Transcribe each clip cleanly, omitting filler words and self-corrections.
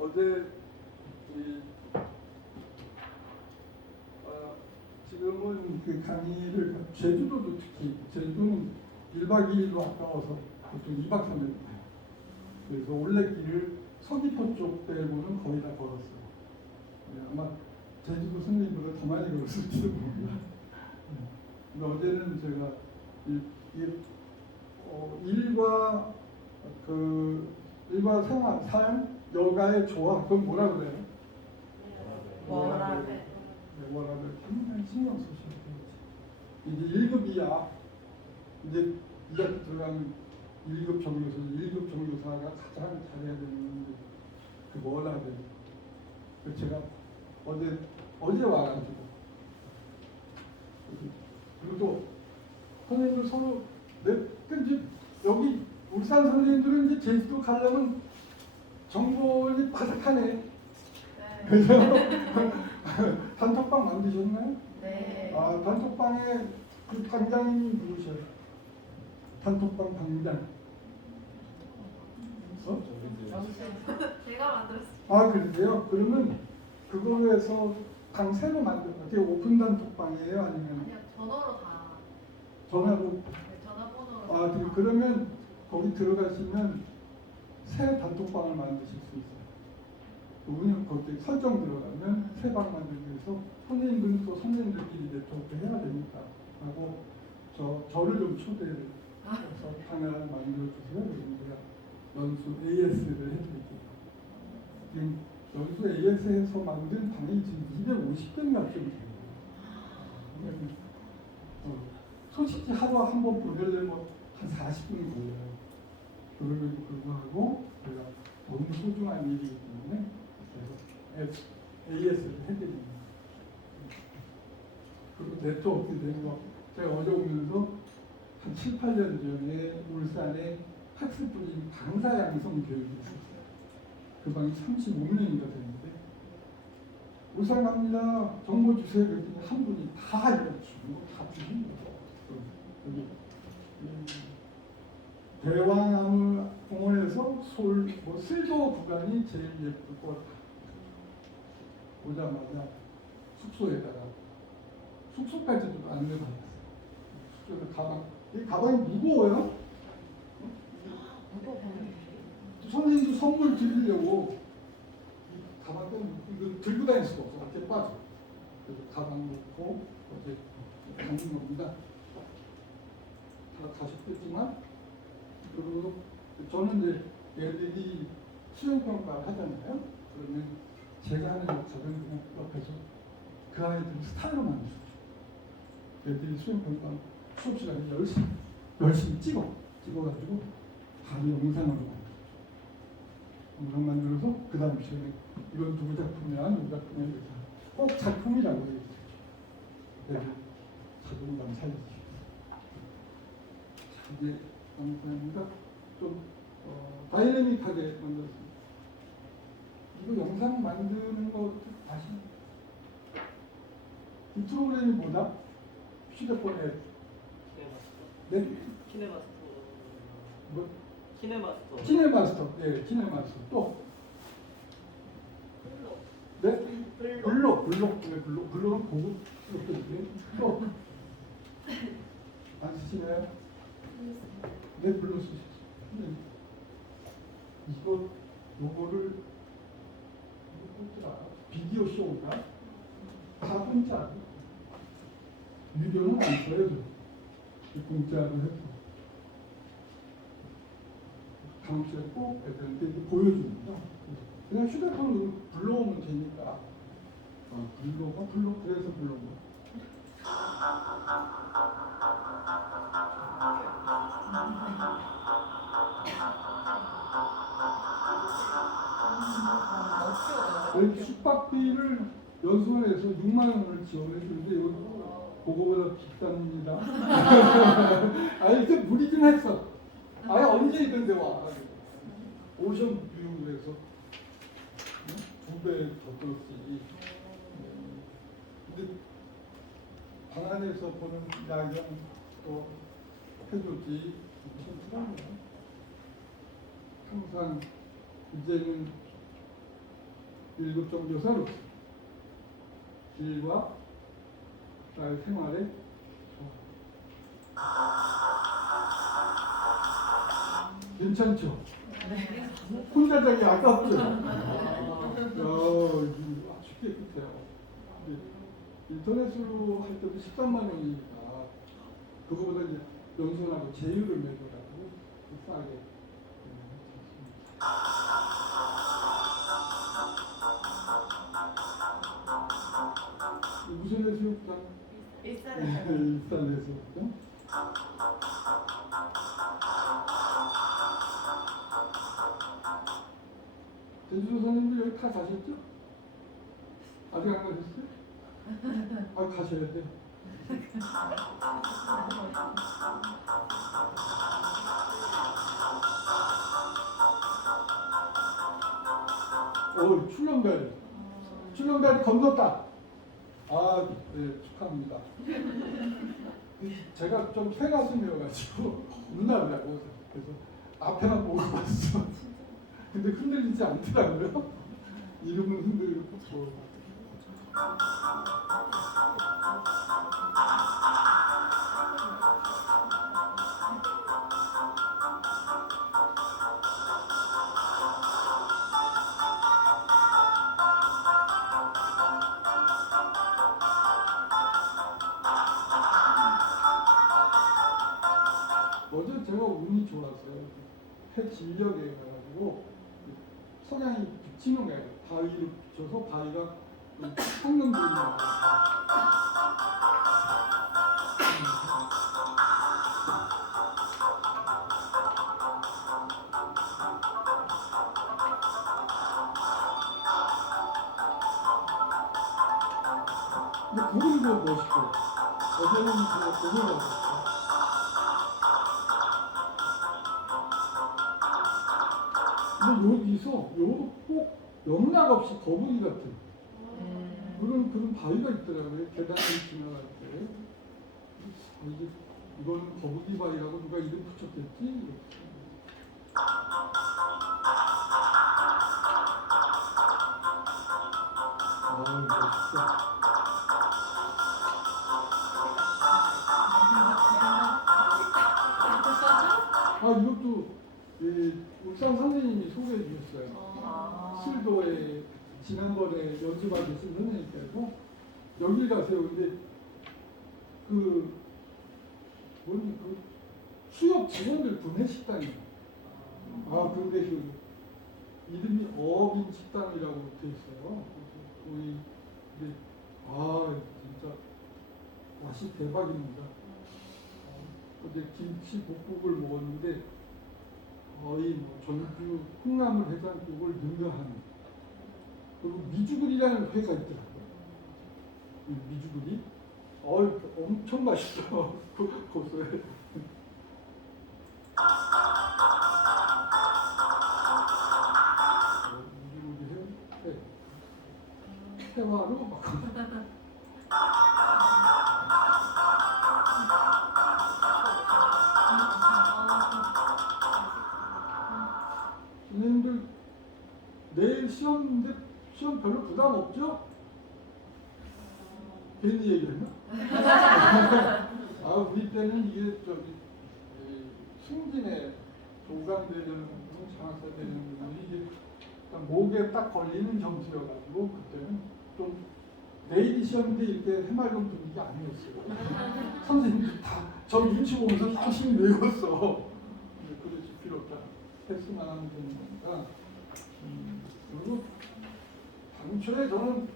어제 이, 지금은 그 강의를 제주도도 특히 제주도는 1박 2일로 아까워서 보통 2박 3일 해요. 그래서 올레길을 서귀포 쪽 빼고는 거의 다 걸었어요. 네, 아마 제주도 선생님보다 더 많이 걸었을지도 모릅니다. 근데 어제는 제가 일과 생활, 삶, 여가의 조화, 그건 뭐라 그래요? 워라벨. 네, 워라벨 굉장히 신경 쓰시는 거지. 이제 1급이야. 이제 이학기 들어가면 1급 정교사, 1급 정교사가 가장 잘해야 되는 그 워라벨. 제가 어제 와가지고 그리고 또 선생님들 서로 이제 여기 울산 선생님들은 이제 제주도 가려면 정보를 바삭하네. 네. 그래서 단톡방 만드셨나요? 네. 아, 단톡방에 그 방장님이 누구셔요? 단톡방 방장. 제가 만들었어요. 아, 그러세요? 그러면 그걸로 해서 방 새로 만들어요. 그게 오픈 단톡방이에요? 아니면 아니요, 전화로 다. 전화로? 네, 전화번호로. 아, 그러면 거기 들어가시면 새 단톡방을 만드실 수 있어요. 운영 거기 설정 들어가면 새 방 만들기 위해서 선생님들은 또 선생님들끼리 네트워크 해야 되니까 하고 저를 좀 초대를 해서 방을 만들어주세요. 그러면 제가 연수 AS를 해드릴게요. 지금 연수 AS에서 만든 방이 지금 250개인가 좀 돼요. 솔직히 하루 한 번 보내려면 한 40분 걸려요. 그럼에도 불구하고 제가 너무 소중한 일이기 때문에 그래서 AS를 해드립니다. 그리고 네트워크 된 거 제가 어제 오면서 한 7, 8년 전에 울산에 학습부인 강사 양성 교육이 있었어요. 그 방이 35명인가 되는데 울산 갑니다. 정보 주세요. 그랬더니 한 분이 다 알려주고 다 주신 거죠. 여기 대왕나무 공원에서 쓸도 구간이 제일 예쁠 것 같다. 오자마자 숙소에다가 숙소까지도 안내받았어요. 숙소에 이 가방이 무거워요. 선생님도 선물 드리려고 이 가방 이거 들고 다닐 수가 없어. 어깨 빠져. 그래서 가방 놓고 어제 다닌 겁니다. 다 가셨겠지만 그리고 저는 이제 애들이 수행평가를 하잖아요. 그러면 제가 하는 역할은 옆에서 그 아이들 스타일로 만들어줘. 애들이 수행평가 수업 시간에 열심히 찍어가지고 바로 영상으로 만들어줘. 영상 만들어서 그 다음 시간에 이건 누구 작품이야, 누구 작품이야 이렇게 꼭 작품이라고 해요. 애들 자존감 살리지. 이게 영상입니다. 좀 다이내믹하게 만들었습니다. 이거 영상 만드는 거 아시나요? 이 프로그램이 뭐다? 휴대폰에 네? 키네마스터. 뭐? 키네마스터. 키네마스터. 네, 키네마스터. 또? 네? 블록. 네, 블록은 고급 블록인데 또? 안 쓰시나요? 네, 블록 쓰시죠. 네. 요거를 비디오 쇼인가? 다 공짜로. 유료는 안 써요. 공짜로 해서. 다음 시간에 꼭 애들한테 보여줍니다. 그냥 휴대폰으로 불러오면 되니까. 블록, 그래서 불러온 거야. 숙박비를 연수원에서 6만 원을 지원해 주는데 이거 그거보다 비쌉니다. 아니 그 무리 좀 했어. 아예 언제 이런데 와. 오션 뷰에서 2배 더 들었지. 근데 방 안에서 보는 야경 또 해줬지. 참 편한 거야. 항상 이제는 1급 정교사로 일과 나의 생활에 괜찮죠? 혼자 자기 아깝죠? 쉽게 끝해요. 인터넷으로 할 때도 13만 원이니까 그거보다 이제 연수원하고 제휴를 맺어가지고 싸게 무슨 해수욕장? 일산 해수욕장? 제주도 선생님들 여기 다 가셨죠? 아직 안 가셨어요? 아, 가셔야 돼. 오, 출렁다리. 출렁다리 건넜다. 아, 네, 축하합니다. 제가 좀 쇠가슴이어가지고 눈나더라고. 그래서 앞에만 보고 봤어. 근데 흔들리지 않더라고요. 이름은 흔들리고. 어제 제가 운이 좋았어요. 해 진력에 가가지고 석양이 비치는 거예요. 바위를 비춰서 바위가 황금빛이 나와요. 근데 구름도 멋있고 어제는 제가 구름을 봤어요. 근데 여기서 꼭 영락 없이 거북이 같은 그런 바위가 있더라고요. 계단을 지나갈 때. 이거는 거북이 바위라고 누가 이름 붙였겠지? 멋있어. 이것도 울산 선생님이 소개해 주셨어요. 술도에 지난번에 연수받으신 선생님께서 여길 가세요. 근데 그 수협 직원들 구내 식당이에요. 근데 그 이름이 어빈 식당이라고 돼 있어요. 우리 진짜 맛이 대박입니다. 어제 김치 볶국을 먹었는데 거의 전주 콩나물 해장국을 능가하는 그리고 미주굴이라는 회가 있더라고요. 미주굴이 엄청 맛있어. 고소해. 미주굴이 회화로 막 선생님들 내일 시험인데 시험 별로 부담 없죠? 괜히 얘기했나? 우리 때는 이게 승진에 교감되는 장학사되는 이게 목에 딱 걸리는 점수여가지고 그때는 좀 내일이 시험인데 이렇게 해맑은 분위기 아니었어요. 선생님들 다 저 눈치 보면서 열심히 외웠어. 그러지 필요 없다. 패스만 하면 되는 거니까. 그리고 당초에 저는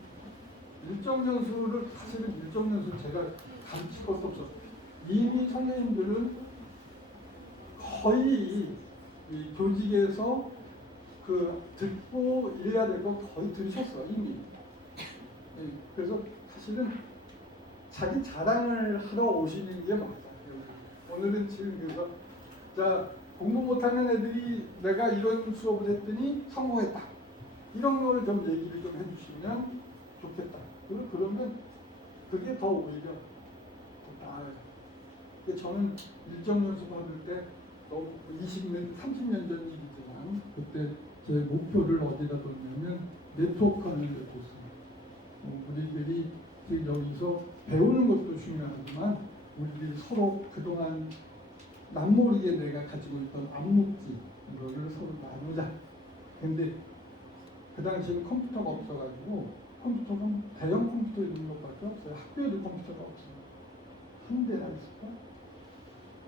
사실은 일정 연수를 제가 가르칠 것도 없었어요. 이미 선생님들은 거의 이 교직에서 듣고 이래야 될 거 거의 들으셨어, 이미. 그래서 사실은 자기 자랑을 하러 오시는 게 맞아요. 오늘은 지금 그래서 자, 공부 못하는 애들이 내가 이런 수업을 했더니 성공했다. 이런 거를 좀 얘기를 좀 해주시면 좋겠다. 그러면 그게 더 오히려 나아요. 저는 일정 연수 받을 때 20년, 30년 전 일이지만 그때 제 목표를 어디다 뒀냐면 네트워크를 그 여기서 배우는 것도 중요하지만 우리들이 서로 그동안 남모르게 내가 가지고 있던 암묵지 이거를 서로 나누자. 근데 그 당시에는 컴퓨터가 없어가지고 컴퓨터는 대형 컴퓨터 있는 것밖에 없어요. 학교에도 컴퓨터가 없어요. 한 대나 있을까?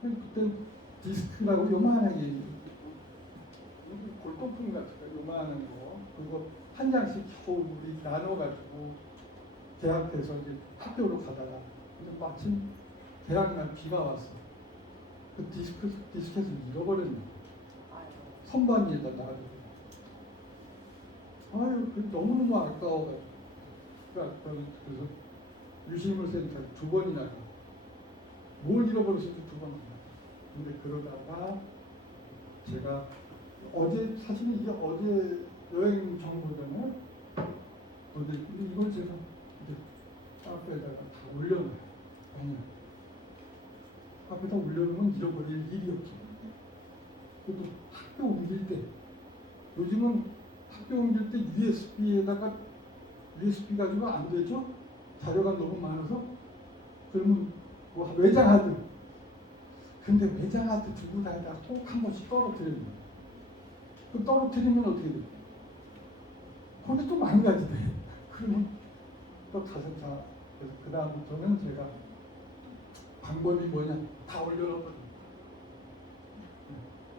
그때 디스크라고 요만하게 골동품 같은 거 요만한 거 그거 한 장씩 겨우 우리 나눠가지고 대학에서 이제 학교로 가다가 근데 마침 대학날 비가 왔어. 그 디스켓을 잃어버렸네. 선반 위에다 놔두고. 아유, 너무너무 아까워가지고. 그러니까 그래서 유실물센터에 2번이나 가. 뭘 잃어버렸을지 2번 가. 근데 그러다가 제가 어제 사실 이게 어제 여행 정보잖아요. 근데 이걸 제가 이제 카페에다가 다 올려놔요. 아니요. 카페에다 올려놓으면 잃어버릴 일이 없죠. 그래도 학교 옮길 때 요즘은 학교 옮길 때 USB에다가 USB 가지고 안 되죠? 자료가 너무 많아서 그러면 뭐 외장 하드 근데 외장 하드 들고 다니다가 꼭 한 번씩 떨어뜨려요. 그 떨어뜨리면 어떻게 돼요? 근데 또 망가지대. 그러면 또 가슴사 그래서 그 다음부터는 제가 방법이 뭐냐 다 올려놓거든요.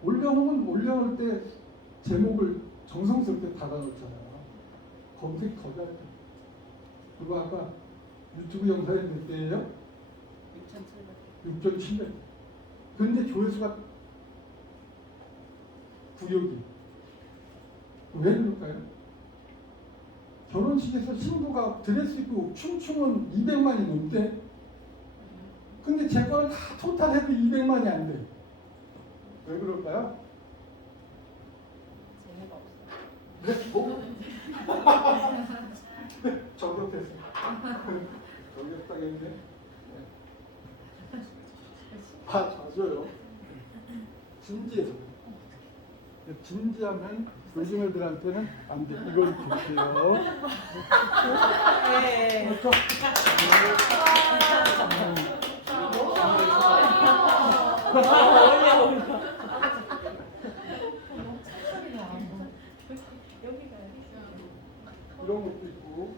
올려놓으면 올려놓을 때 제목을 정성스럽게 달아놓잖아요. 검색 더 잘해. 그리고 아까 유튜브 영상이 몇 개예요? 6,700. 근데 조회수가 9억이. 왜 그럴까요? 결혼식에서 신부가 드레스 입고 춤추면 200만이 넘대. 근데 제 거는 다 토탈해도 200만이 안 돼. 왜 그럴까요? 재미가 없어. 네? 뭐? 저격했어. 저격당했네. 네. 다 져줘요. 진지해서. 진지하면 요즘 애들한테는 안 돼. 이걸 드릴게요. 그렇죠? 이런 것도 있고.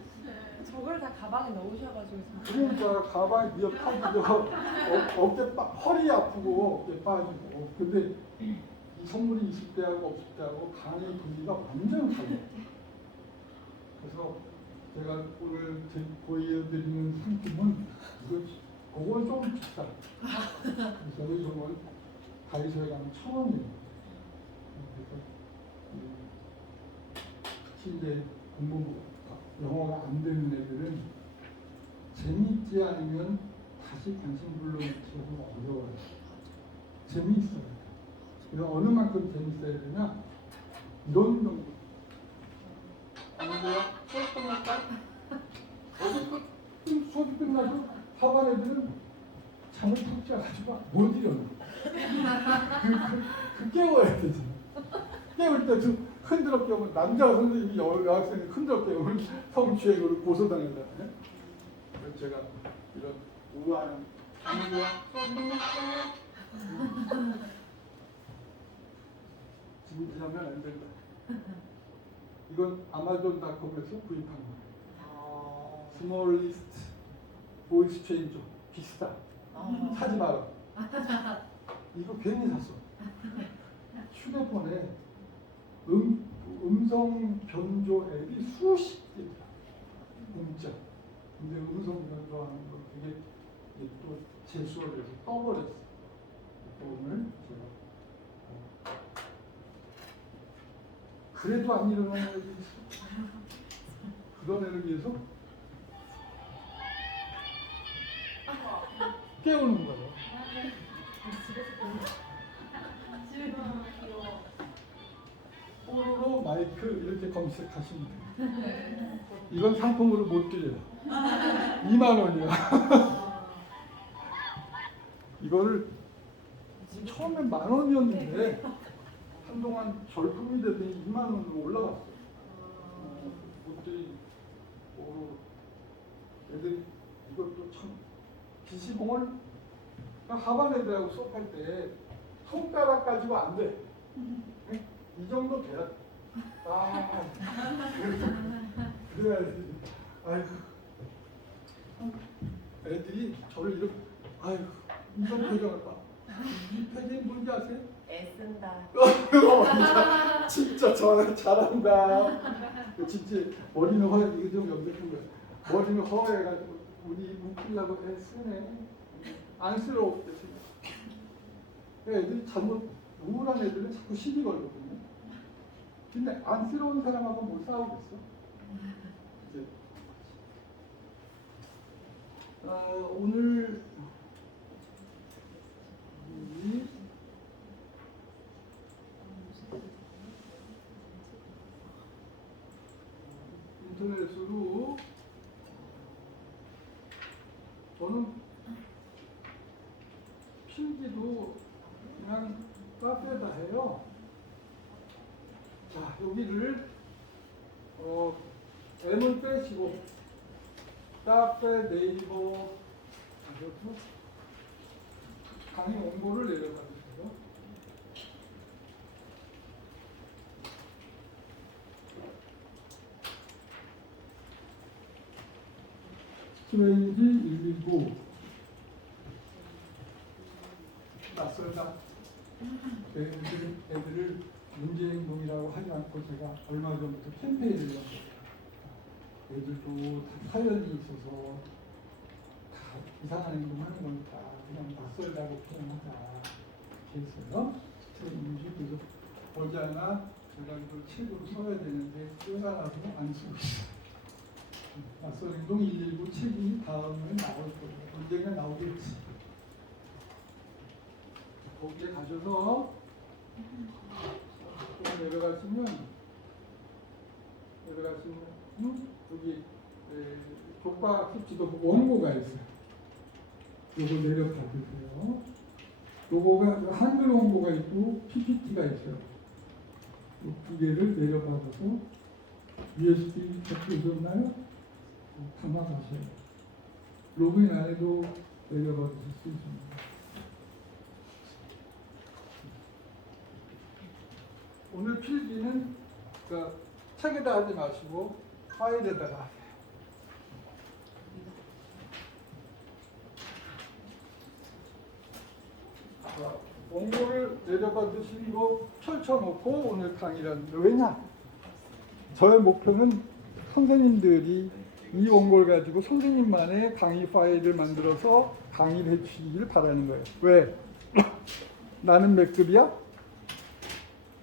저걸 다 가방에 넣으셔가지고. 그러니까 가방에 미어 빠지고 어깨 허리 아프고 어깨 빠지고. 근데 이 선물이 있을 때하고 없을 때하고 강의 분위기가 완전 달라요. 그래서 제가 오늘 보여드리는 상품은 그건 좀 비싸. 그래서 이건 다이소에 가면 1,000원이에요. 그래서 특히 이제 공부 영어가 안 되는 애들은 재미있지 않으면 다시 관심 불러넣기가 어려워요. 재미있어요. 그래서 어느 만큼 재밌어야 되냐? 이런 정도. 아니고요. 수업 끝날까? 수업이 끝나도 하반 애들은 잠을 푹 자가지고 못 일어나. 깨워야 되지. 깨울 때도 흔들어 깨우면 남자 선생님이 여학생이 흔들어 깨우면 성추행으로 고소당하잖아요. 그래서 제가 이런 우아한 아니고요. 수업 끝날까? 진지하면 안 된다. 이건 아마존닷컴에서 구입한 거예요. 스몰리스트 보이스 체인저 비싸. 사지 마라. 이거 괜히 샀어. 휴대폰에 음성 변조 앱이 수십 개야. 문자. 근데 음성 변조하는 거 그게 또 재수를 해서 떠버렸어. 오늘 제가 그래도 안 일어나는 애들이 있어. 그런 애를 위해서 깨우는 거예요. 뽀로로 마이크 이렇게 검색하시면 돼요. 이건 상품으로 못 드려요. 2만 원이야. 이거를 처음에 10,000원이었는데 한동안 절품이 되더니 2만 원으로 올라갔어요. 옷들이 애들이 하반 애들하고 수업할 때 손가락 가지고 안 돼. 네? 이 정도 돼야 돼. 그래야지. 아이고. 애들이 저를 이렇게, 아이고, 이런 표정을 봐. 이 표정이 뭔지 아세요? 애쓴다. 진짜 잘한다. 진짜 머리는 허해, 이거 좀 염색한 거야. 머리는 허해가지고 우리 웃기려고 애쓰네. 안쓰러웠대 지금. 애들이 잘못 우울한 애들은 자꾸 시비 걸거든요. 근데 안쓰러운 사람하고 못 싸우겠어. 이제 오늘 이 인터넷으로 저는 필기도 그냥 카페에다 해요. 자, 여기를 M을 빼시고 카페 네이버 하셔서 강의 원고를 내려가 주세요. 스트레인지 119 낯설다. 애들을 문제행동이라고 하지 않고 제가 얼마 전부터 캠페인을 했어요. 애들도 다 사연이 있어서 다 이상한 행동하는 거니까 그냥 낯설다고 표현하자 이렇게 했어요. 스트레인지. 그래서 어제나 제가 이걸 책으로 써야 되는데 쓰가 나서 안 쓰고 있어요. 낯설 행동 119 책이 다음에 나올 거예요. 언젠가 나오겠지. 거기에 가셔서 또 내려가시면 여기 교과 팁지도 원고가 있어요. 요거 내려가 주세요. 요거가 한글 원고가 있고 PPT가 있어요. 이 두 개를 내려받아서 USB 잡히셨나요? 담아 가셔요. 로그인 안 해도 내려받으실 수 있습니다. 오늘 필기는 그러니까 책에다 하지 마시고 파일에다가 하세요. 자, 원고를 내려받으신 거 펼쳐놓고 오늘 강의를 왜냐? 저의 목표는 선생님들이 이 원고를 가지고 선생님만의 강의 파일을 만들어서 강의를 해주시길 바라는 거예요. 왜? 나는 몇 급이야?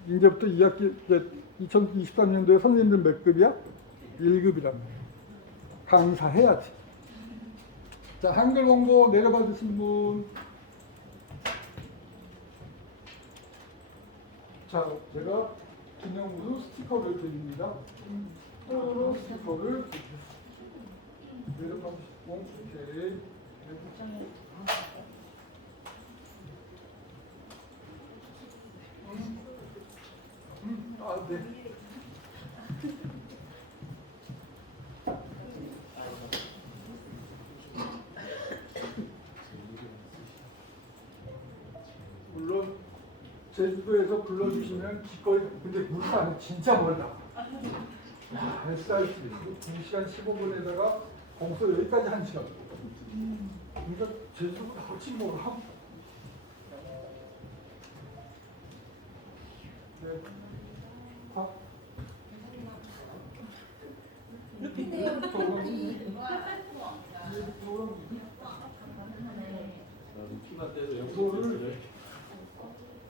이제부터 2학기, 2023년도에 선생님들 몇 급이야? 1급이란 말이야. 강사해야지. 자, 한글 원고 내려받으신 분. 자, 제가 기념으로 스티커를 드립니다. 스티커를 내려받으시고, 오케이. 아, 네. 물론 제주도에서 불러주시면 기꺼이. 근데 물산은 진짜 멀다. SRT 2시간 15분에다가 공서 여기까지 1시간. 그러니까 제주도보다 훨씬 멀어. 네.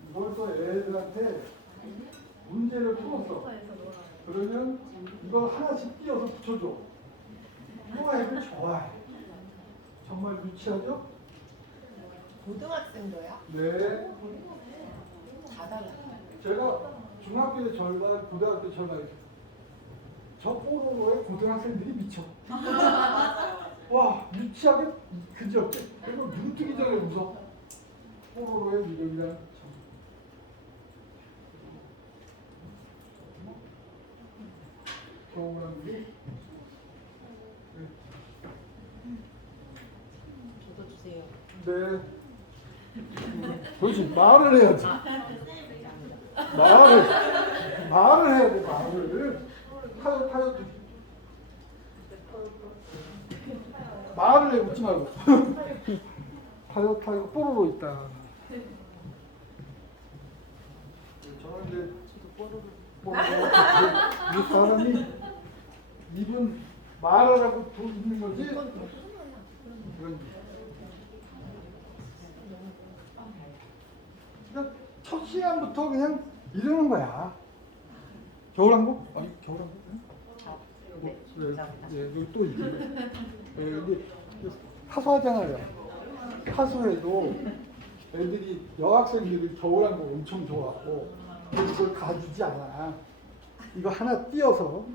이걸 또 애들한테 문제를 풀었어. 그러면 이걸 하나씩 띄어서 붙여줘. 또 애들 좋아해. 정말 유치하죠? 고등학생도야? 네. 다 달라. 제가 중학교 때 절반, 고등학교 때 절반. 저 뽀로로에 고등학생들이 미쳐. 와, 유치하게 그저께. 그리고 눈 뜨기 전에 웃어. 뽀로로의 미력이란 참. 겨울한 게. 저도 주세요. 네. 그렇지, 말을 해야지. 말을 해야 돼, 말을. 타요. 말을 해, 웃지 말고. 타요, 뽀로로 있다. 저는 이제, 뽀로로. 이 사람이 입은 말하라고 돈 있는 거지? 이건 그러니까 첫 시간부터 그냥 이러는 거야. 겨울왕국? 아니 겨울왕국? 여기 또 이게 여기 하소하잖아요. 하소해도 애들이 여학생들이 겨울왕국 엄청 좋아하고 그걸 가주지 않아. 이거 하나 띄어서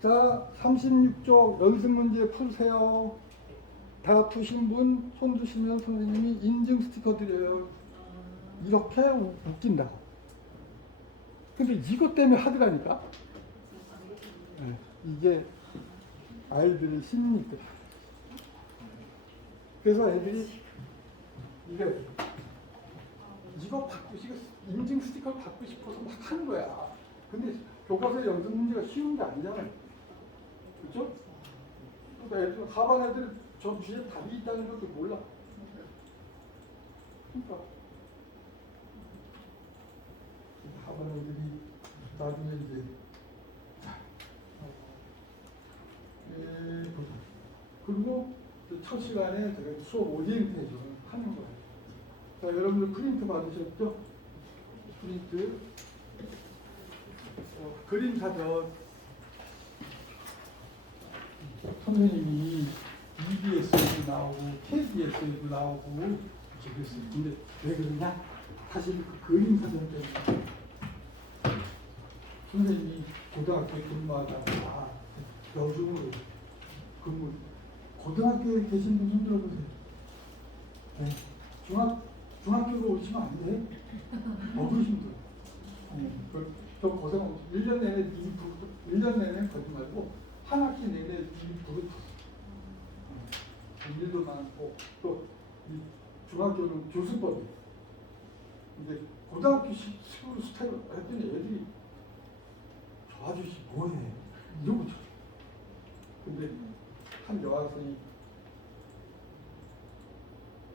자 36쪽 연습 문제 푸세요. 다 푸신 분 손 드시면 선생님이 인증 스티커 드려요. 이렇게 웃긴다. 근데 이것 때문에 하더라니까. 네, 이게 아이들의 심리들. 그래서 애들이 이거 받고 싶어, 인증 스티커 받고 싶어서 막 하는 거야. 근데 교과서 연습 문제가 쉬운 게 아니잖아요. 그렇죠? 그러니까 애들, 하반 애들 저 뒤에 답이 있다는 것도 몰라. 그러니까 하반 애들이 나중에 이제 그리고 첫 시간에 제가 수업 오리엔테이션 하는 거예요. 자, 여러분들 프린트 받으셨죠? 프린트. 그림 사전. 선생님이 EBS에도 나오고 KBS에도 나오고 그랬어요. 근데 왜 그러냐? 사실 그 그림 사전 때문에 선생님이 고등학교에 근무하다가 여중으로 근무. 고등학교에 계신 분 손 들어보세요. 네. 중학교로 오시면 안 돼. 너무 힘들어. 저 고생, 1년 내내 거짓 말고, 한 학기 내내 일이 부르쳤어. 일도 많고, 또, 이 중학교는 교수법이. 이제 고등학교 식으로 스타일을 했더니 애들이, 저 아저씨 뭐해? 이러고 쳐. 근데 한 여학생이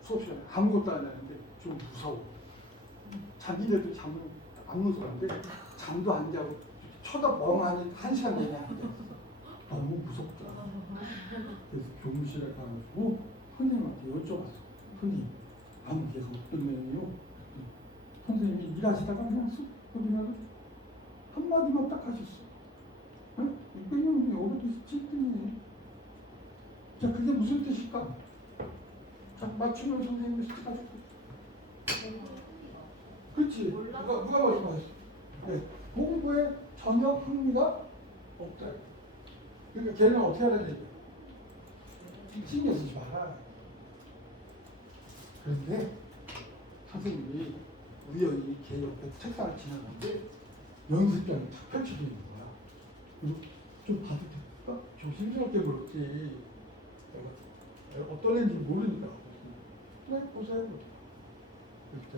수업 시간에 아무것도 안 하는데 좀 무서워. 자기네도 잠을 안 무서운데 잠도 안 자고 쳐다 멍하니 1시간 내내 앉아있어. 너무 무섭다. 그래서 교무실에 가가지고 선생님한테 여쭤봤어. 선생님, 아무 얘가 어떤 내용이요? 선생님이 일하시다가 그냥 쑥 그냥 한마디만 딱 하셨어. 응? 이거는 어디서 찔더니. 자, 그게 무슨 뜻일까? 자, 맞추면 선생님이 스티커 줄게. 그렇지. 누가 말씀하셨어? 네. 공부에 전혀 흥미가 없다. 그러니까 걔는 어떻게 하라는 얘기야? 신경 쓰지 마라. 그런데 선생님이 우연히 걔 옆에 책상을 지나갔는데 연습장이 탁 펼쳐져 있는 거야. 그리고 좀 봐도 될까? 조심스럽게 물었지. 내가 어떤 애인지 모르니까. 그래, 보세요. 그랬죠.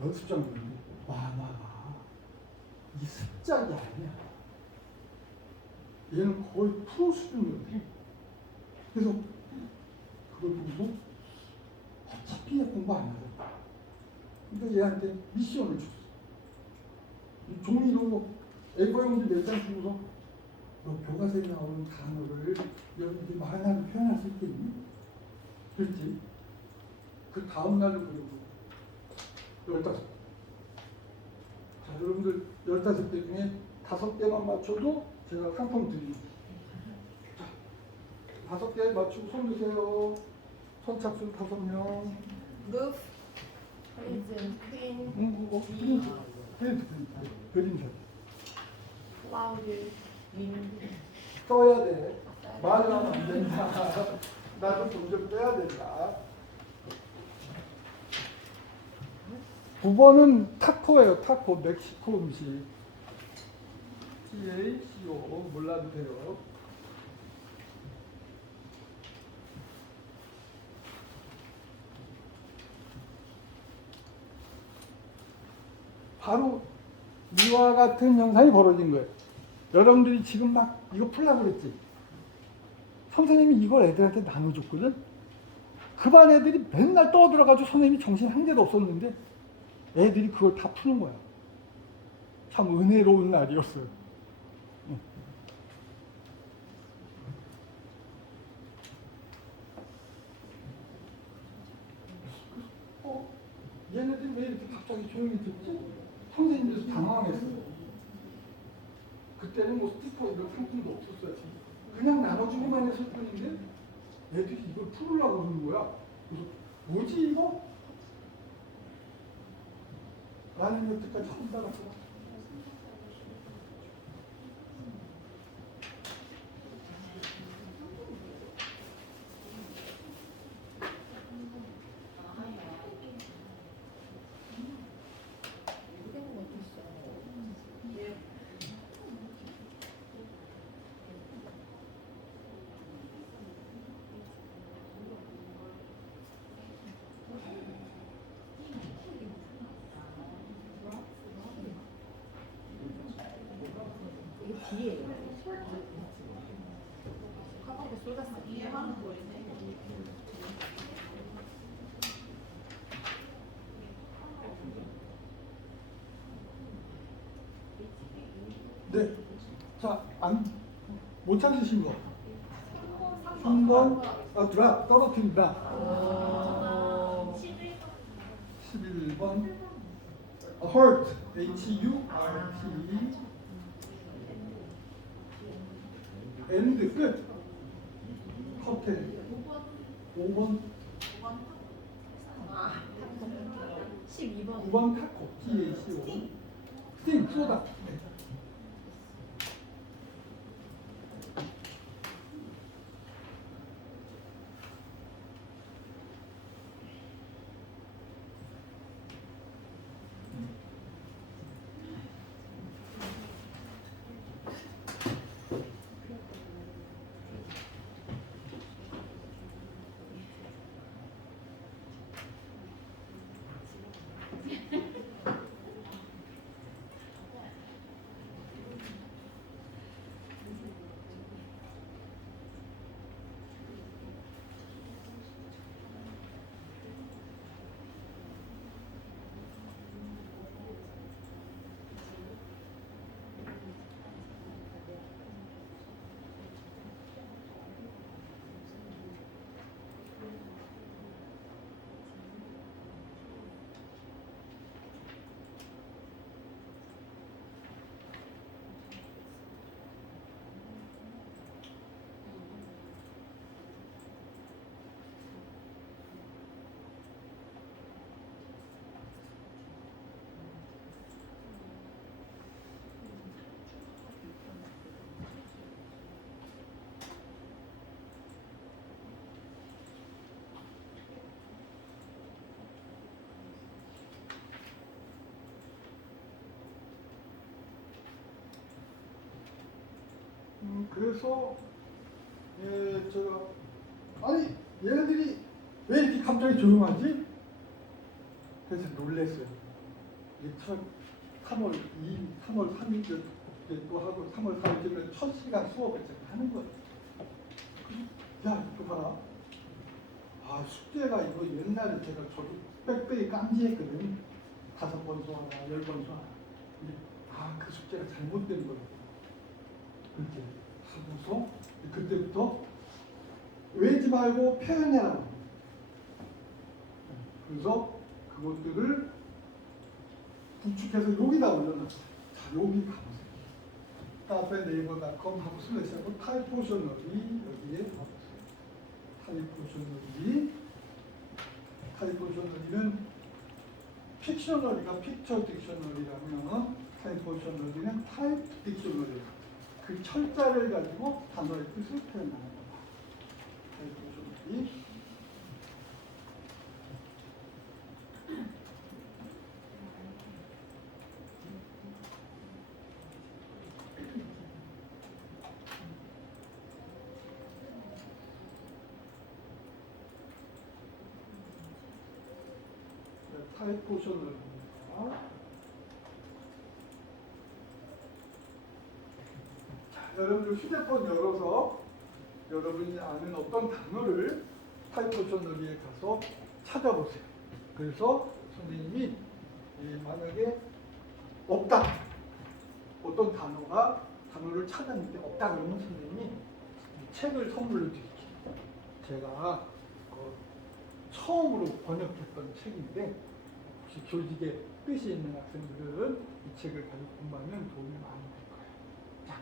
연습장이 많아. 이게 습작이 아니야. 얘는 거의 프로 수준이거든. 그래서 그걸 보고 어차피 얘 공부 안 하잖아. 그러니까 얘한테 미션을 줬어. 이 종이로 A4 용지 몇 장 주고서 너 교과서에 나오는 단어를 여러분들이 만화로 표현할 수 있겠니? 그렇지? 그 다음 날은 그리고 15. 자, 여러분들 15개 중에 5개만 맞춰도 제가 상품 드립니다. 자, 5개 맞추고 손 드세요. 선착순 5명. Move, prison, clean, 프린트. 그림 사. clouded, wind. 써야 돼. 말을 하면 안 된다. 나도 돈 좀 빼야 된다. 9번은 타코예요. 타코. 멕시코 음식. TACO. 몰라도 돼요. 바로 이와 같은 현상이 벌어진 거예요. 여러분들이 지금 막 이거 풀라고 그랬지. 선생님이 이걸 애들한테 나눠줬거든. 그 반 애들이 맨날 떠들어가지고 선생님이 정신 한 개도 없었는데 애들이 그걸 다 푸는 거야. 참 은혜로운 날이었어요. 얘네들이 왜 이렇게 갑자기 조용히 듣지? 선생님들도 당황했어요. 그때는 뭐 스티커 이런 상품도 없었어요. 그냥 나눠주고만 했을 뿐인데 애들이 이걸 풀으려고 그러는 거야. 그래서 뭐지 이거? 라는 여태까지 한다고 이게 뒤에요. 화방에 쏟았어. 이해하는 거이네. 네. 자, 못 찾으신 거. 3번, 드랍, 떨어뜨린다. 11번, hurt, H-U-R-T, end, 끝. 커튼, 5번, 12번. 9번, 타코, T-A-C-O, 스팅, 쏘다. 네. 그래서 아니 얘네들이 왜 이렇게 갑자기 조용하지? 그래서 놀랬어요. 3월 2일, 3월 3일 또 하고 3월 4일 첫 시간 수업을 하는 거예요. 야 이거 봐라. 아 숙제가 이거 옛날에 제가 저도 빽빽이 깜지했거든. 5번 수하나 10번 수하나. 근데 그 숙제가 잘못된 거예요. 그렇게 하고서 그때부터 외지 말고 표현해라. 그래서 그것들을 구축해서 여기다 올려놨어요. 자, 여기 가보세요. 카페 네이버닷컴 하고 슬래시하고 타이포셔널이 여기에 가보세요. 타이포셔널이는 픽셔널이가 픽처 딕셔널이라면 타이포셔널이는 타입 딕셔널이에요. 그 철자를 가지고 단어의 뜻을 표현하는 거다. 타이포셔널이 타이포셔널입니다. 여러분들 휴대폰 열어서 여러분이 아는 어떤 단어를 타이포셔너리에 가서 찾아보세요. 그래서 선생님이 만약에 없다, 어떤 단어를 찾았는데 없다 그러면 선생님이 이 책을 선물로 드릴게요. 제가 처음으로 번역했던 책인데 혹시 교직에 뜻이 있는 학생들은 이 책을 가지고 공부하면 도움이 많이 될 거예요. 자,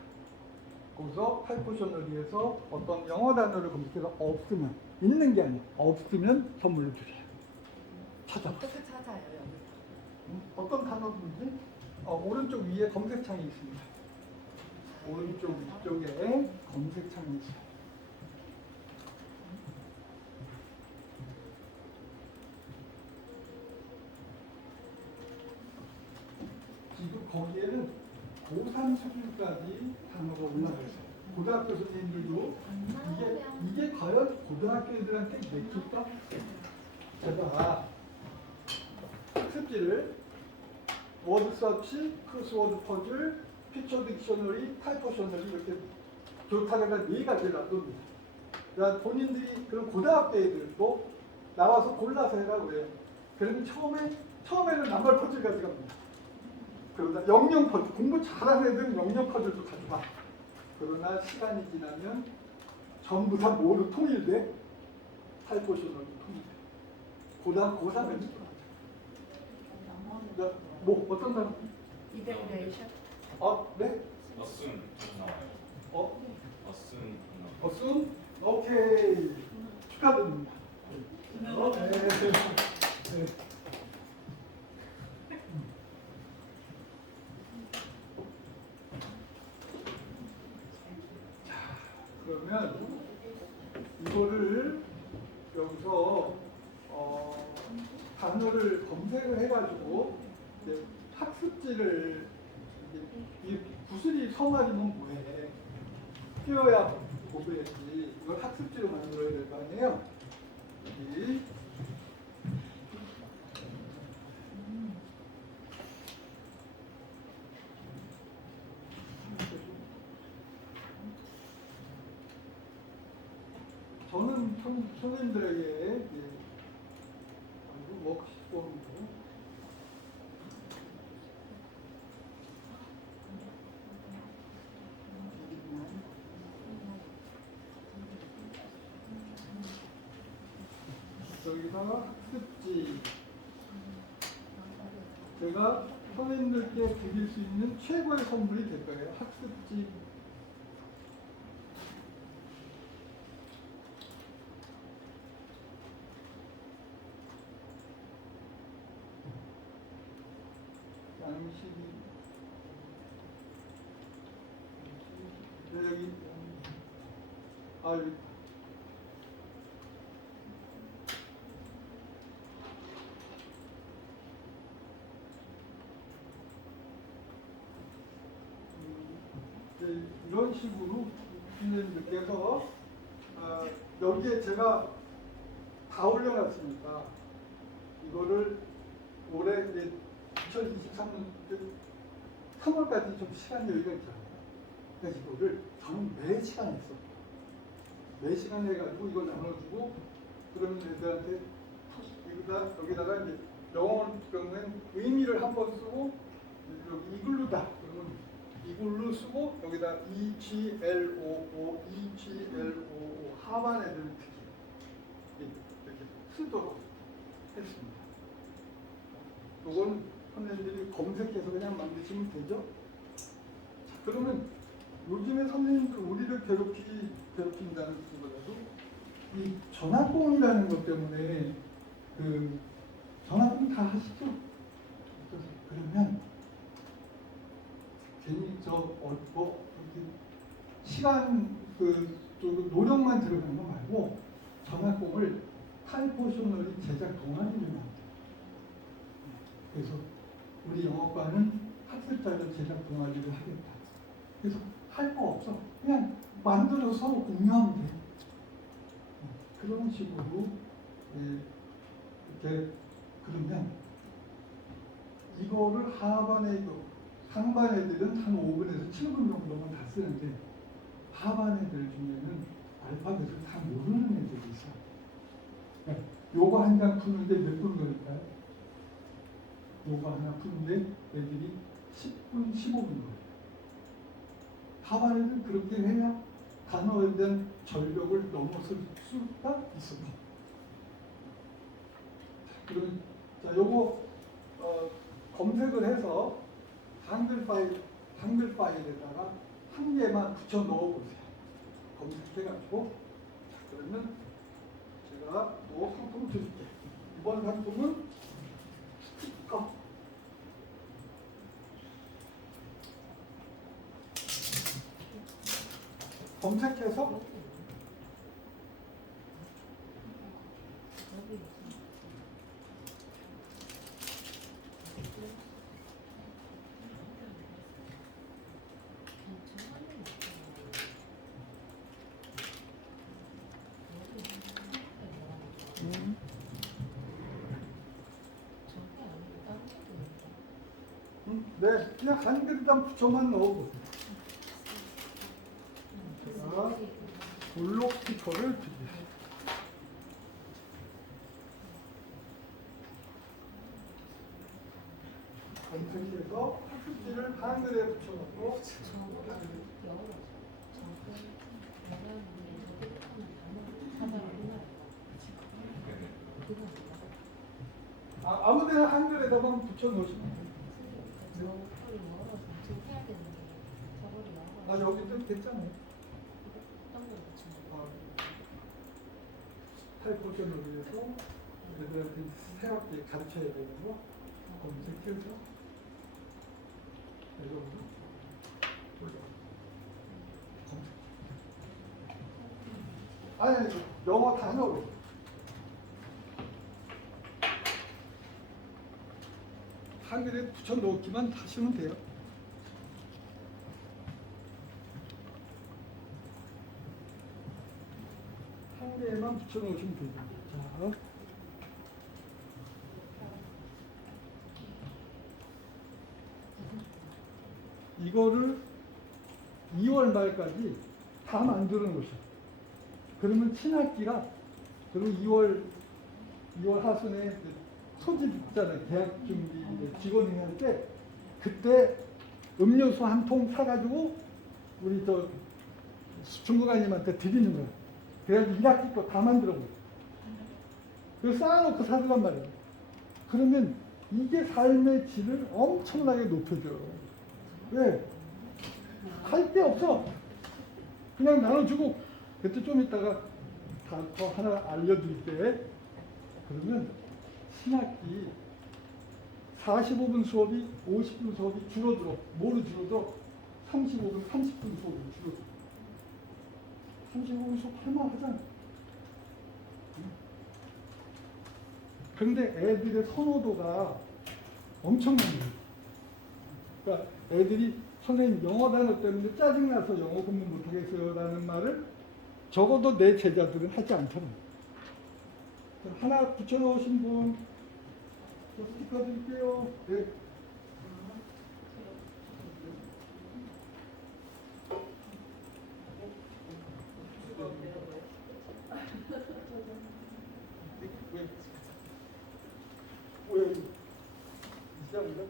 거기서 타이포셔너리에서 어떤 영어 단어를 검색해서 없으면, 있는 게 아니에요. 없으면 선물로 드려요. 찾아보세요. 어떻게 찾아요 여기서? 어떤 단어든지 오른쪽 위에 검색창이 있습니다. 오른쪽 위쪽에 검색창이 있어요. 지금 거기에는 고3 수준까지 단어가 올라가 있어요. 고등학교 선생님들도 이게 과연 고등학교 애들한테 맥힐까? 제가 학습지를 워드 서치, 크로스워드 퍼즐, 피처 딕셔너리, 타이포셔너리 이렇게 교탁에다 4가지를 놔둡니다. 그러니까 본인들이 그런 고등학교 애들도 나와서 골라서 해라고 그래요. 그러면 처음에는 남발 퍼즐 가져갑니다. 그러다 영영 퍼즐, 공부 잘하는 애들은 영영 퍼즐도 가져가. 그러나 시간이 지나면 전부 다 뭐로 통일돼? 타이포셔너로 통일돼. 고3은 뭐 어떤 사람? 이베레이션. 네? 어순 나와요. 어순 오케이. 축하드립니다. 네. 자, 그러면 이거를 여기서 단어를 검색을 해가지고 이제 학습지를 이 구슬이 서말이면 뭐해? 끼워야 공부해야지. 이걸 학습지로 만들어야 될 거 아니에요? 여기 저는 선생님들에게 워크시트 보는데 여기다가 학습지 제가 선생님들께 드릴 수 있는 최고의 선물이 될 거예요. 학습지 양식이 여기 여기 이런 식으로 선생님들께서 여기에 제가 다 올려놨으니까 이거를 올해 2023년 3월까지 좀 시간이 여유가 있잖아요. 그래서 이거를 저는 매 시간 했어. 매 시간 해가지고 이걸 나눠주고 그러면 애들한테 여기다가 이제 영어 경우엔 의미를 한번 쓰고 여기 이글루다 그러면 이글루 쓰고 여기다 EGLOO 하반 애들 특히 이렇게 쓰도록 했습니다. 이건 선생님들이 검색해서 그냥 만드시면 되죠. 자, 그러면 요즘에 선생님들 우리를 괴롭힌다는 것보다도 이 전화공이라는 것 때문에 그 전화공 다 하시죠? 그러면 괜히 시간 노력만 들어가는 거 말고 전화공을 타이포셔너리 제작 동아리를 만들어요. 그래서 우리 영어과는 학습자료 제작 동아리를 하겠다. 그래서 할 거 없어. 그냥 만들어서 서로 공유하면 돼. 그런 식으로 이렇게 그러면 이거를 하반 애들, 상반 애들은 한 5분에서 7분 정도만 다 쓰는데 하반 애들 중에는 알파벳을 다 모르는 애들이 있어. 네. 요거 한 장 푸는데 몇 분 걸릴까요? 요거 하나 푸는데 애들이 10분, 15분 걸려요. 하반 애들 그렇게 해야 단어에 대한 절벽을 넘어설 수가 있습니다. 그럼 자, 요거 검색을 해서 한글 파일에다가 한 개만 붙여 넣어보세요. 검색해가지고. 자, 그러면 제가 또 상품을 드릴게요. 이번 상품은 스티커. 검색해서 네, 그냥 한글에다 붙여만 넣어보세요. 제가 볼록 스티커를 드리겠습니다. 검색해서 학습지를 한글에 붙여놓고 아무데나 한글에다만 붙여놓으시면 돼요. 여기도 됐잖아요. 탈포션을 위해서 애들한테 새롭게 가르쳐야 되는 거 검색해서 이정도 아니 영어 단어로 한글에 붙여놓기만 하시면 돼요. 한 개만 붙여놓으시면 되죠. 자, 이거를 2월 말까지 다 만들어 놓으셔. 그러면 신학기가 그리고 2월 하순에 소집 있잖아요. 대학 준비 직원회 할 때 그때 음료수 한 통 사가지고 우리 저 중국아님한테 드리는 거예요. 그래가지고 1학기 거 다 만들어 버려. 그래서 쌓아놓고 사들란 말이에요. 그러면 이게 삶의 질을 엄청나게 높여줘요. 왜? 할 데 없어. 그냥 나눠주고 그때 좀 이따가 더 하나 알려드릴게. 그러면 신학기 45분 수업이 50분 수업이 줄어들어. 뭐로 줄어들어? 35분, 30분 수업이 줄어들어. 35분 수업 할만하잖아. 그런데 애들의 선호도가 엄청난 거예요. 그러니까 애들이 선생님 영어 단어 때문에 짜증나서 영어 공부 못하겠어요 라는 말을 적어도 내 제자들은 하지 않더라고요. 하나 붙여놓으신 분, 저 스티커 드릴게요. 네. 왜? 시작인가?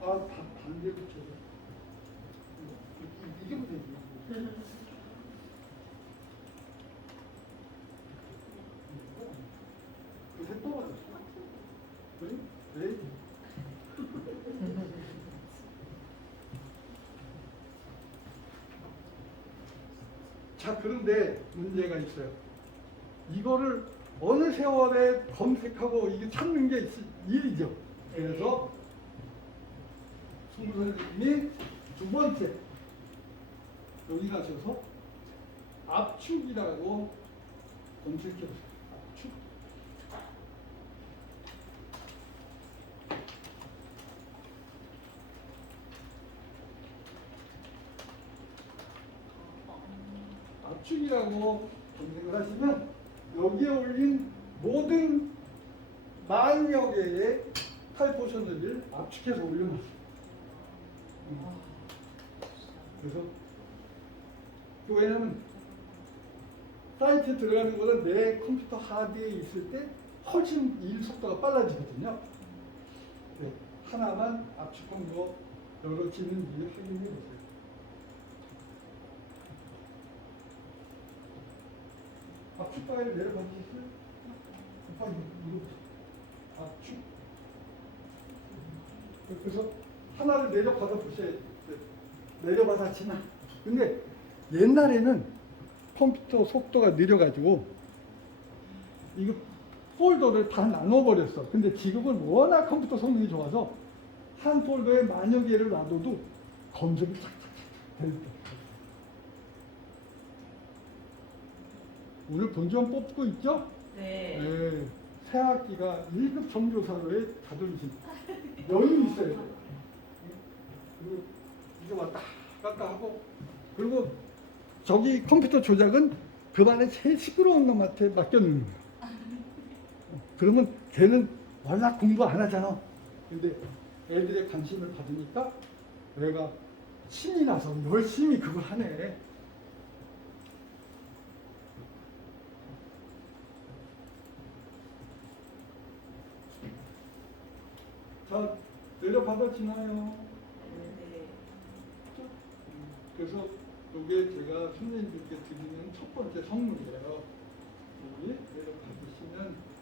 반대 붙여서. 이게 되지. 그새 떨어졌어. 그래? 왜? 자, 그런데 문제가 있어요. 이거를 어느 세월에 검색하고 이게 찾는 게 일이죠. 그래서 송구 선생님이 두 번째 여기 가셔서 압축이라고 검색해보세요. 압축. 압축이라고 검색을 하시면 여기에 올린 모든 만여 개의 타입 포션들을 압축해서 올려놨어요. 그래서 왜냐면 사이트에 들어가는 것보다 내 컴퓨터 하드에 있을 때 훨씬 일 속도가 빨라지거든요. 네, 하나만 압축한 거 여러 지는지 확인해 보세요. 압축 파일 내려봐 주세요. 압축. 그래서 하나를 내려받아 보셔야 돼요. 내려받아 지나. 근데 옛날에는 컴퓨터 속도가 느려가지고 이거 폴더를 다 나눠버렸어. 근데 지금은 워낙 컴퓨터 성능이 좋아서 한 폴더에 만여 개를 놔둬도 검색이 착착착 될 때. 오늘 본주원 뽑고 있죠? 네. 네. 새 학기가 1급 정교사로의 자존심. 여유 있어야 돼요. 그리고 이거 왔다 갔다 하고, 그리고 저기 컴퓨터 조작은 그 반에 제일 시끄러운 놈한테 맡겨놓는 거야. 그러면 걔는 워낙 공부 안 하잖아. 근데 애들의 관심을 받으니까 내가 신이 나서 열심히 그걸 하네. 자, 내려받아지나요? 네. 그래서 이게 제가 손님들께 드리는 첫 번째 선물이에요. 여기 내려받으시면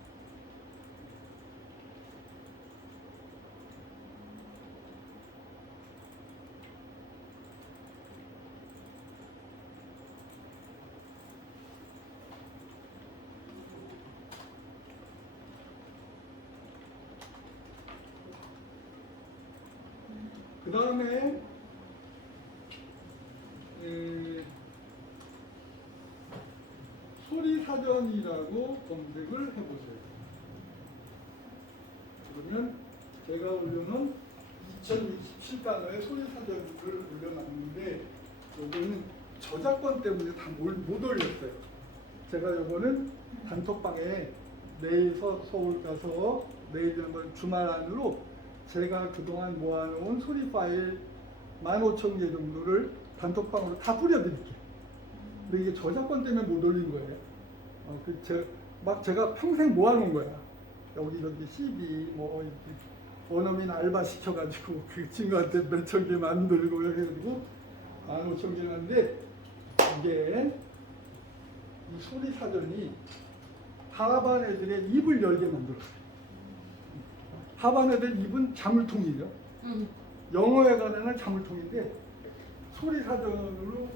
그 다음에 소리사전이라고 검색을 해보세요. 그러면 제가 올려놓은 2067단어의 소리사전을 올려놨는데 요거는 저작권 때문에 다 못 올렸어요. 제가 요거는 단톡방에 내일 서울 가서 내일 주말 안으로 제가 그동안 모아놓은 소리 파일 15,000개 정도를 단톡방으로 다 뿌려드릴게요. 근데 이게 저작권 때문에 못 올린 거예요. 제가 평생 모아놓은 거야. 여기 CD 뭐 이렇게 원어민 알바 시켜가지고 그 친구한테 몇천 개 만들고 해가지고 15,000개 하는데 이게 이 소리 사전이 하반 애들의 입을 열게 만들었어요. 하반 애들 입은 자물통이죠. 영어에 관한 자물통인데 소리 사전으로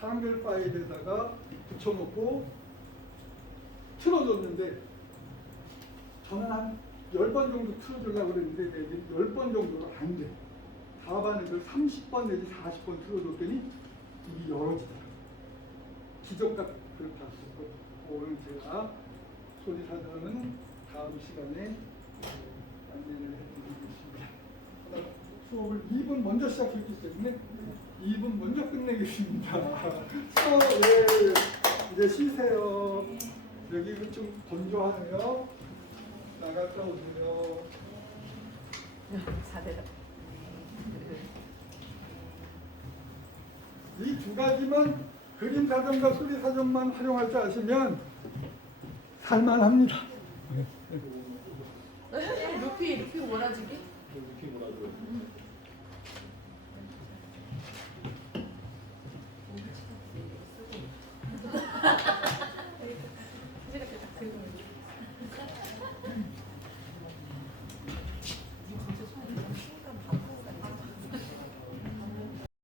한글 파일에다가 붙여놓고 틀어줬는데 저는 한 10번 정도 틀어주려고 그랬는데 애들이 10번 정도는 안 돼. 하반 애들 30번 내지 40번 틀어줬더니 입이 열어지더라고요. 기적같 그렇다고. 오늘 제가 소리 사전은 다음 시간에 안내를 해드리겠습니다. 수업을 2분 먼저 시작했기 때문에 2분 먼저 끝내겠습니다. 예, 이제 쉬세요. 여기 좀 건조하네요. 나갔다 오세요. 4대다. 이 두 가지만 그림 사전과 소리 사전만 활용할 줄 아시면 살만합니다. 루피 원하지기? 이렇게 뭐라 그래?